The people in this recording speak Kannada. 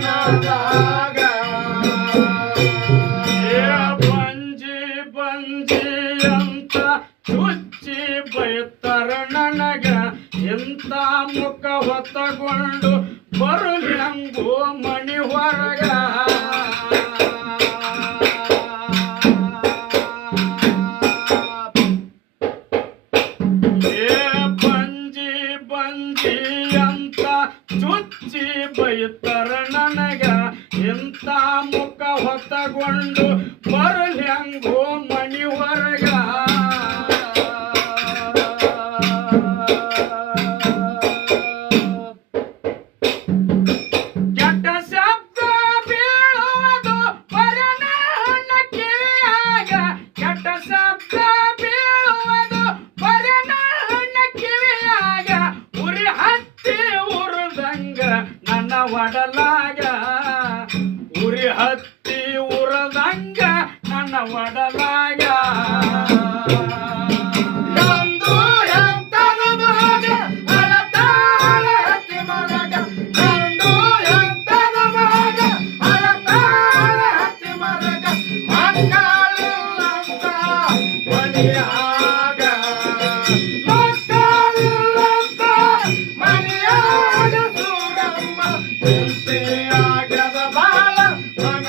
ಮನದಾಗ ಬಂಜಿ ಬಂಜಿ ಅಂತ ಚುಚ್ಚಿ ಬೈತರ ನನಗ ಇಂಥ ಮುಖ ಹೊತ್ತಗೊಂಡು ಬರುಲಂಗೋ ಮಣಿ ಹೊರಗ ಬಂಜಿ ಬಂಜಿ ಅಂತ ಚುಚ್ಚಿ ಬೈತರ ನನಗ ಇಂಥ ಮುಖ ಹೊತ್ತಗೊಂಡು ಬರಲ್ಯಂಗೋ ಮಣಿ ಹೊರಗ ಕೆಟ್ಟ ಶಬ್ದ ಬೀಳುವುದು ಪರಿಣಾಮ ಕಿವಿಯಾಗ ಕೆಟ್ಟ ಶಬ್ದ ಬೀಳುವುದು ಪರಿಣಾಮ ಕಿವಿಯಾಗ ಉರಿ ಹತ್ತಿ ಉರಿದಂಗ ನನ್ನ ಒಡಲಾಗ ಉರಿ ಹತ್ತಿ ಉರದಂಗ ನನ್ನ ಒಡಲಾಗ ನಂದು ಎಂತನ ಮಗ ಅಳತಾಳ ಹತ್ತಿ ಮರಗ ನಂದು ಎಂತನ ಮಗ ಅಳತಾಳ ಹತ್ತಿ ಮರಗ ಮಕ್ಕಳಿಲ್ಲಂತ ಮನೆಯಾಗ ಮಕ್ಕಳಿಲ್ಲಂತ ಮನೆಯಾಗ ಸೂರಮ್ಮ ಚಿಂತೆಯಾಗದ ಬಾಳ ಮನ